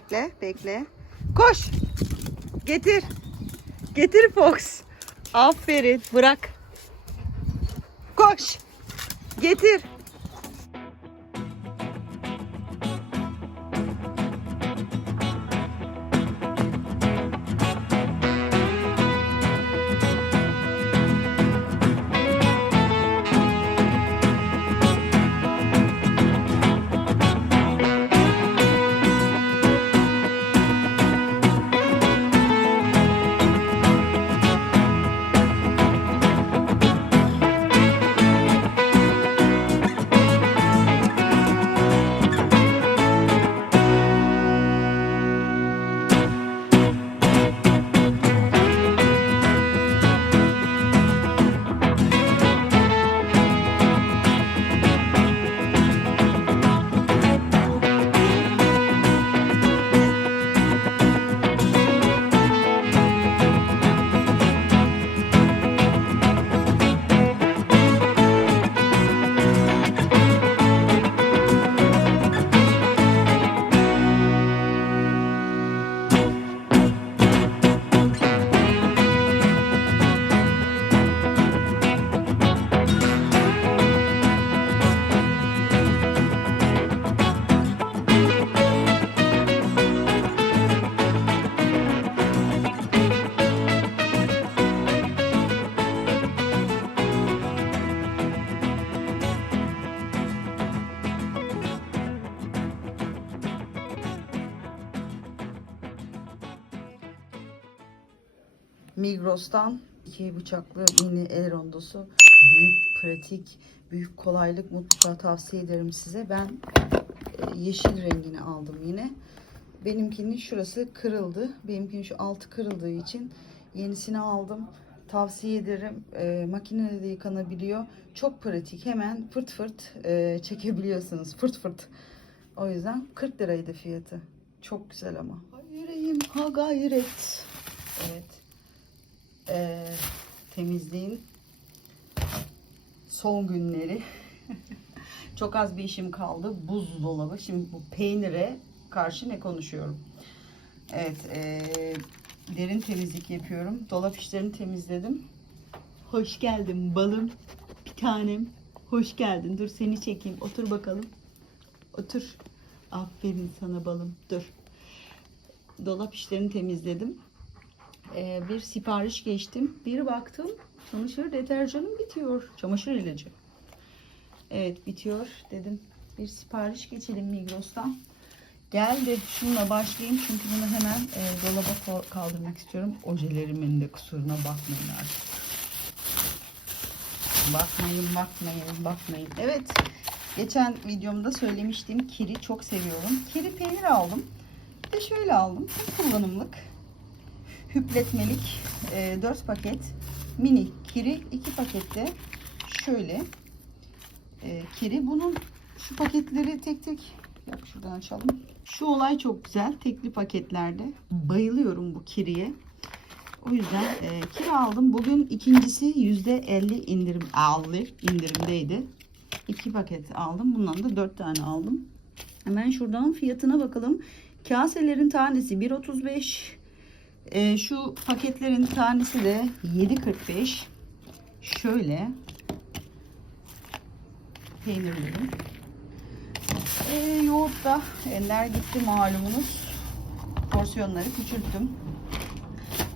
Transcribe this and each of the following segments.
Bekle, bekle. Koş. Getir. Getir Fox. Aferin. Bırak. Koş. Getir. Migros'tan iki bıçaklı mini el rondosu. Büyük pratik, büyük kolaylık mutlaka tavsiye ederim size. Ben e, yeşil rengini aldım yine. Benimkinin şurası kırıldı. Benimkinin şu altı kırıldığı için yenisini aldım. Tavsiye ederim. E, makinede de yıkanabiliyor. Çok pratik. Hemen fırt fırt e, çekebiliyorsunuz. Fırt fırt. O yüzden 40 liraydı fiyatı. Çok güzel ama. Yüreğim ha gayret. Evet e, temizliğin son günleri. Çok az bir işim kaldı. Buzdolabı. Şimdi bu peynire karşı ne konuşuyorum? Evet. e, derin temizlik yapıyorum. Dolap işlerini temizledim. Hoş geldin balım. Bir tanem. Hoş geldin. Dur seni çekeyim. Otur bakalım. Otur. Aferin sana balım. Dur. Dolap işlerini temizledim. Ee, bir sipariş geçtim. Bir baktım çamaşır deterjanım bitiyor. Çamaşır ilacı. Evet bitiyor dedim. Bir sipariş geçelim Migros'tan. Geldi. Şununla başlayayım çünkü bunu hemen e, dolaba kaldırmak istiyorum. Ojelerimin de kusuruna bakmayın artık. Bakmayın, bakmayın, bakmayın. Evet. Geçen videomda söylemiştim. Kiri çok seviyorum. Kiri peynir aldım. Bir de şöyle aldım. Bu kullanımlık hüpletmelik e, 4 paket. Mini kiri 2 pakette şöyle e, kiri. Bunun şu paketleri tek tek yap şuradan açalım. Şu olay çok güzel tekli paketlerde. Bayılıyorum bu kiriye. O yüzden e, kiri aldım. Bugün ikincisi %50 indirim aldı indirimdeydi. 2 paket aldım bundan da 4 tane aldım. Hemen şuradan fiyatına bakalım. Kaselerin tanesi 1.35 e, şu paketlerin tanesi de 7.45. Şöyle peynirlerim. E, yoğurt da enler gitti malumunuz. Porsiyonları küçülttüm.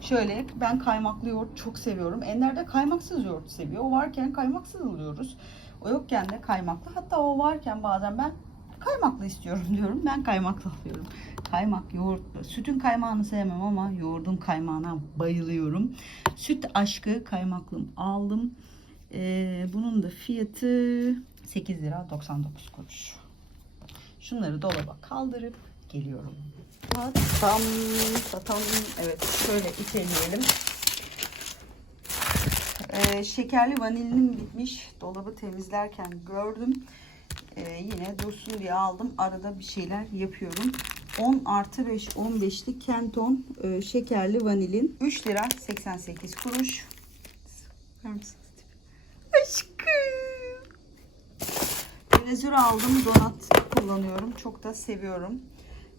Şöyle ben kaymaklı yoğurt çok seviyorum. Enler de kaymaksız yoğurt seviyor. O varken kaymaksız alıyoruz. O yokken de kaymaklı. Hatta o varken bazen ben kaymaklı istiyorum diyorum. Ben kaymaklı alıyorum. Kaymak, yoğurt, sütün kaymağını sevmem ama yoğurdun kaymağına bayılıyorum. Süt aşkı kaymaklım aldım. Ee, bunun da fiyatı 8 lira 99 kuruş. Şunları dolaba kaldırıp geliyorum. Tatam, tatam. Evet şöyle iteleyelim. Ee, şekerli vanilinin bitmiş. Dolabı temizlerken gördüm. Ee, yine dursun diye aldım. Arada bir şeyler yapıyorum. 10 artı 5 15'lik Kenton e, şekerli vanilin 3 lira 88 kuruş. Aşkım. Glazür aldım. Donat kullanıyorum. Çok da seviyorum.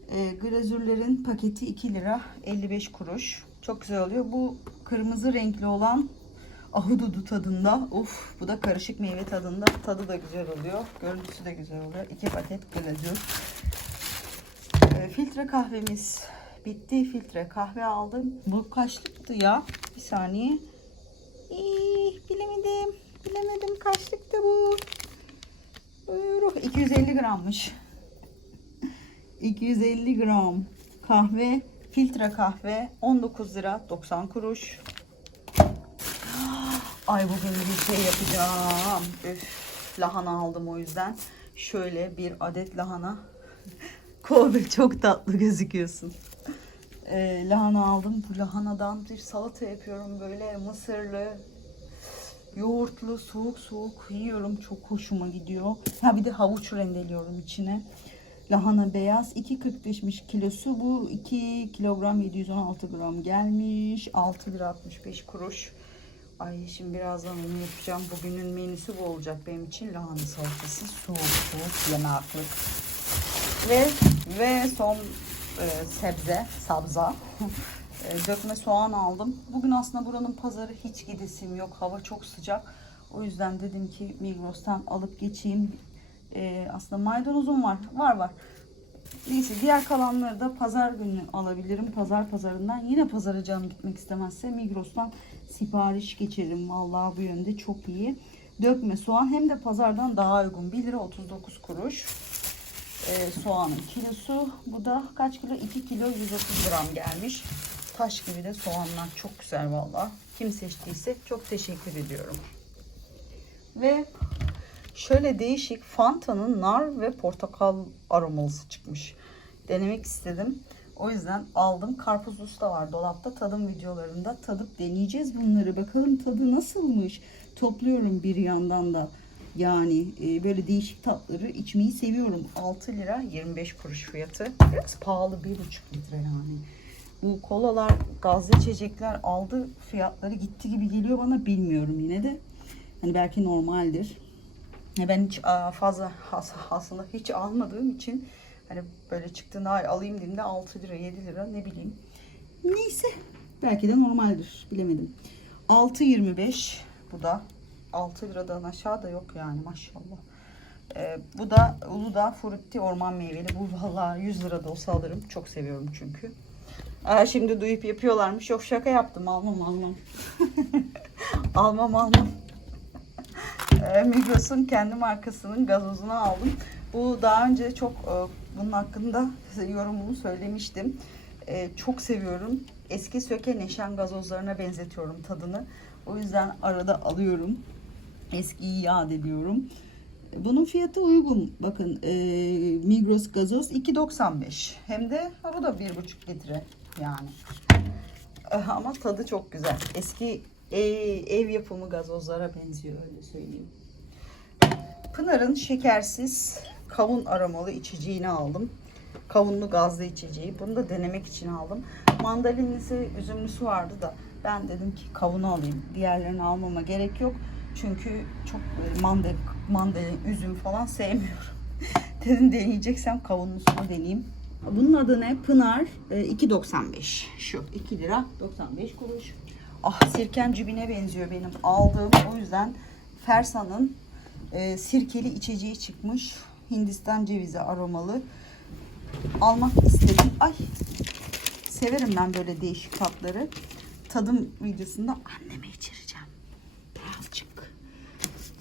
E, glazürlerin paketi 2 lira 55 kuruş. Çok güzel oluyor. Bu kırmızı renkli olan ahududu tadında. Uf bu da karışık meyve tadında. Tadı da güzel oluyor. Görüntüsü de güzel oluyor. 2 paket glazür. E, filtre kahvemiz bitti. Filtre kahve aldım. Bu kaçlıktı ya? Bir saniye. İyi, bilemedim. Bilemedim kaçlıktı bu. Buyurun. 250 grammış. 250 gram kahve, filtre kahve 19 lira 90 kuruş. Ay bugün bir şey yapacağım. Üf, lahana aldım o yüzden. Şöyle bir adet lahana. Kobe çok tatlı gözüküyorsun. Ee, lahana aldım. Bu lahanadan bir salata yapıyorum böyle mısırlı, yoğurtlu, soğuk soğuk yiyorum. Çok hoşuma gidiyor. Ha bir de havuç rendeliyorum içine. Lahana beyaz 2.45'miş kilosu. Bu 2 kilogram 716 gram gelmiş. 6 lira 65 kuruş. Ay şimdi birazdan onu yapacağım. Bugünün menüsü bu olacak benim için. Lahana salatası soğuk soğuk yanaklık. Ve ve son e, sebze, sabza. E, dökme soğan aldım. Bugün aslında buranın pazarı hiç gidesim yok. Hava çok sıcak. O yüzden dedim ki Migros'tan alıp geçeyim. E, aslında maydanozum var. Var var. Neyse diğer kalanları da pazar günü alabilirim. Pazar pazarından. Yine pazara canım gitmek istemezse Migros'tan sipariş geçerim. Vallahi bu yönde çok iyi. Dökme soğan hem de pazardan daha uygun. 1 lira 39 kuruş. Ee, soğanın kilosu. Bu da kaç kilo? 2 kilo 130 gram gelmiş. Taş gibi de soğanlar çok güzel valla. Kim seçtiyse çok teşekkür ediyorum. Ve şöyle değişik Fanta'nın nar ve portakal aromalısı çıkmış. Denemek istedim. O yüzden aldım. Karpuzlusu da var dolapta. Tadım videolarında tadıp deneyeceğiz bunları. Bakalım tadı nasılmış. Topluyorum bir yandan da. Yani e, böyle değişik tatları içmeyi seviyorum. 6 lira 25 kuruş fiyatı. Biraz pahalı 1,5 litre yani. Bu kolalar, gazlı içecekler aldı fiyatları gitti gibi geliyor bana bilmiyorum yine de. Hani belki normaldir. Ben hiç fazla aslında hiç almadığım için hani böyle çıktığında ay alayım dediğimde 6 lira 7 lira ne bileyim. Neyse belki de normaldir bilemedim. 6.25 bu da 6 liradan aşağı da yok yani maşallah. Ee, bu da Uludağ Frutti orman meyveli. Bu vallahi 100 lira da olsa alırım. Çok seviyorum çünkü. Aa, şimdi duyup yapıyorlarmış. Yok şaka yaptım. Almam almam. almam almam. Ee, Migros'un kendi markasının gazozunu aldım. Bu daha önce çok e, bunun hakkında yorumumu söylemiştim. E, çok seviyorum. Eski söke neşen gazozlarına benzetiyorum tadını. O yüzden arada alıyorum. Eskiyi yad ediyorum. Bunun fiyatı uygun. Bakın e, Migros gazoz 2.95. Hem de ha, bu da 1.5 litre yani. Eh, Ama tadı çok güzel. Eski e, ev yapımı gazozlara benziyor öyle söyleyeyim. Pınar'ın şekersiz kavun aromalı içeceğini aldım. Kavunlu gazlı içeceği. Bunu da denemek için aldım. Mandalinlisi, üzümlüsü vardı da ben dedim ki kavunu alayım. Diğerlerini almama gerek yok. Çünkü çok böyle mandalin, mandalin, üzüm falan sevmiyorum. dedim deneyeceksem kavunlusunu deneyeyim. Bunun adı ne? Pınar e, 2.95. Şu 2 lira 95 kuruş. Ah sirken cibine benziyor benim aldığım. O yüzden Fersa'nın e, sirkeli içeceği çıkmış. Hindistan cevizi aromalı. Almak istedim. Ay severim ben böyle değişik tatları. Tadım videosunda anneme içireceğim.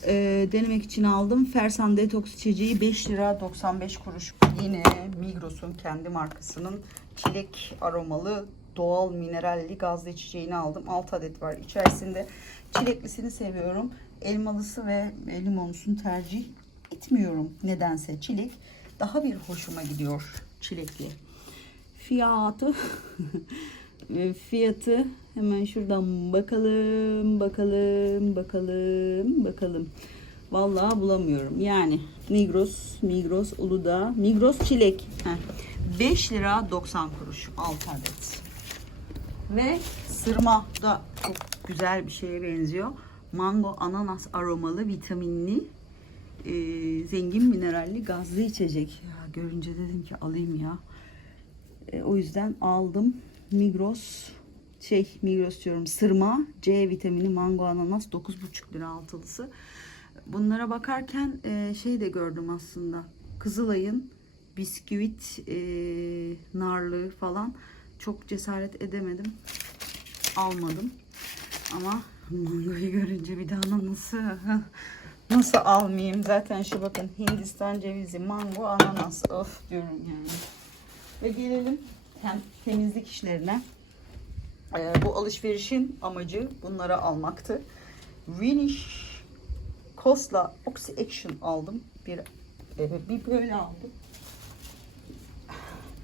E, denemek için aldım. Fersan Detox içeceği 5 lira 95 kuruş. Yine Migros'un kendi markasının çilek aromalı doğal mineralli gazlı içeceğini aldım. 6 adet var içerisinde. Çileklisini seviyorum. Elmalısı ve limonlusunu tercih etmiyorum nedense. Çilek daha bir hoşuma gidiyor çilekli. Fiyatı fiyatı hemen şuradan bakalım bakalım bakalım bakalım. Vallahi bulamıyorum. Yani Migros, Migros Uludağ, Migros çilek. Heh. 5 lira 90 kuruş 6 adet. Ve sırma da çok güzel bir şeye benziyor. Mango ananas aromalı vitaminli e, zengin mineralli gazlı içecek. Ya görünce dedim ki alayım ya. E, o yüzden aldım. Migros şey Migros diyorum sırma C vitamini mango ananas 9,5 lira altılısı. Bunlara bakarken e, şey de gördüm aslında. Kızılay'ın bisküvit e, narlığı falan çok cesaret edemedim. Almadım. Ama mangoyu görünce bir de ananası nasıl almayayım? Zaten şu bakın Hindistan cevizi, mango, ananas. Of diyorum yani. Ve gelelim hem temizlik işlerine. Ee, bu alışverişin amacı bunları almaktı. Vinish Kosla Oxy Action aldım. Bir, e, bir böyle aldım.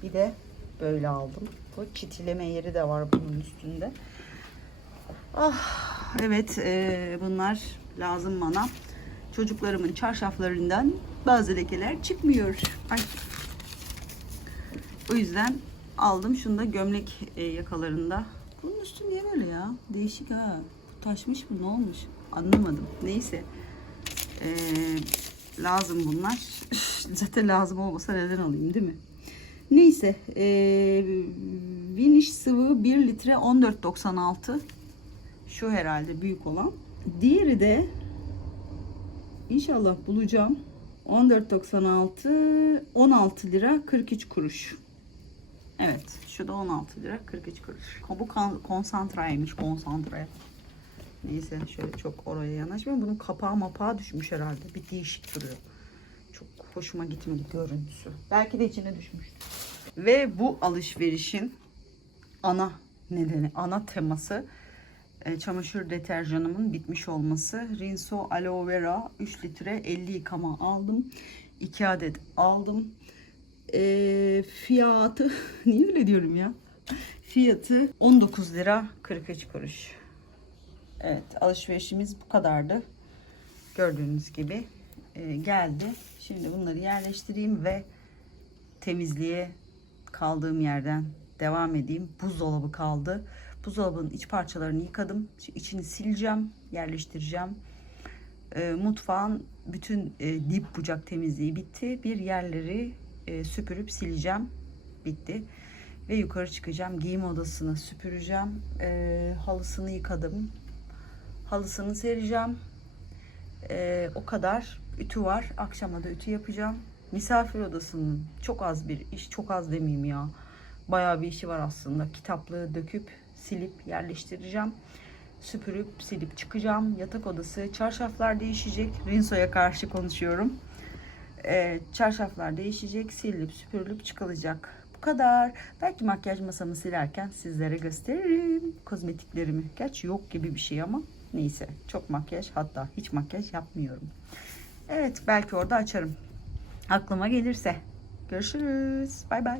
Bir de böyle aldım. Bu çitileme yeri de var bunun üstünde. Ah, evet e, bunlar lazım bana. Çocuklarımın çarşaflarından bazı lekeler çıkmıyor. Ay. O yüzden aldım. Şunu da gömlek e, yakalarında. Bunun üstü niye böyle ya? Değişik ha. Bu taşmış mı? Ne olmuş? Anlamadım. Neyse. E, lazım bunlar. Zaten lazım olmasa neden alayım değil mi? Neyse. E, Vinish sıvı 1 litre 14.96. Şu herhalde büyük olan. Diğeri de inşallah bulacağım. 14.96 16 lira 43 kuruş. Evet, şu da 16 lira 43 kuruş. Bu kon- konsantraymış, konsantre. Neyse şöyle çok oraya yanaşmayayım. Bunun kapağı mapağı düşmüş herhalde. Bir değişik duruyor. Çok hoşuma gitmedi görüntüsü. Belki de içine düşmüştür. Ve bu alışverişin ana nedeni, ana teması e, çamaşır deterjanımın bitmiş olması. Rinso Aloe Vera 3 litre 50 yıkama aldım. 2 adet aldım. E, fiyatı niye öyle diyorum ya? Fiyatı 19 lira 43 kuruş. Evet alışverişimiz bu kadardı. Gördüğünüz gibi e, geldi. Şimdi bunları yerleştireyim ve temizliğe kaldığım yerden devam edeyim. Buzdolabı kaldı. Buzdolabının iç parçalarını yıkadım. Şimdi içini sileceğim, yerleştireceğim. E, mutfağın bütün e, dip bucak temizliği bitti. Bir yerleri e, süpürüp sileceğim. Bitti. Ve yukarı çıkacağım. Giyim odasını süpüreceğim. E, halısını yıkadım. Halısını sereceğim. E, o kadar. Ütü var. Akşama da ütü yapacağım. Misafir odasının çok az bir iş, çok az demeyeyim ya. Bayağı bir işi var aslında. Kitaplığı döküp silip yerleştireceğim. Süpürüp silip çıkacağım. Yatak odası, çarşaflar değişecek. Rinso'ya karşı konuşuyorum. Ee, çarşaflar değişecek, silip süpürülüp çıkılacak. Bu kadar. Belki makyaj masamı silerken sizlere gösteririm kozmetiklerimi. Gerçi yok gibi bir şey ama neyse. Çok makyaj hatta hiç makyaj yapmıyorum. Evet belki orada açarım. Aklıma gelirse. Görüşürüz. Bay bay.